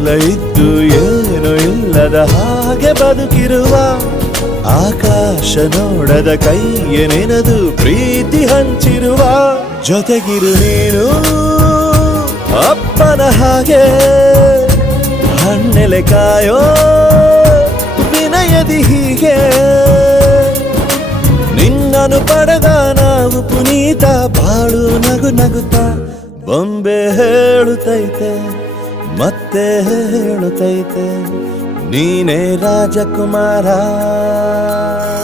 ಎಲ್ಲ ಇದ್ದು ಏನು ಇಲ್ಲದ ಹಾಗೆ ಬದುಕಿರುವ ಆಕಾಶ ನೋಡದ ಕೈಯ ನೆನೆದು ಪ್ರೀತಿ ಹಂಚಿರುವ ಜೊತೆಗಿರು ನೀನು ಅಪ್ಪನ ಹಾಗೆ ಹಣ್ಣೆಲೆ ಕಾಯೋ ವಿನಯದಿ ಹೀಗೆ ನಿನ್ನನು ಪಡೆದ ನಾವು ಪುನೀತ ಬಾಳು ನಗು ನಗುತ್ತಾ ಬೊಂಬೆ ಹೇಳುತ್ತೈತೆ ಮತ್ತೆ ಹೇಳುತ್ತೈತೆ ನೀನೇ ರಾಜಕುಮಾರ.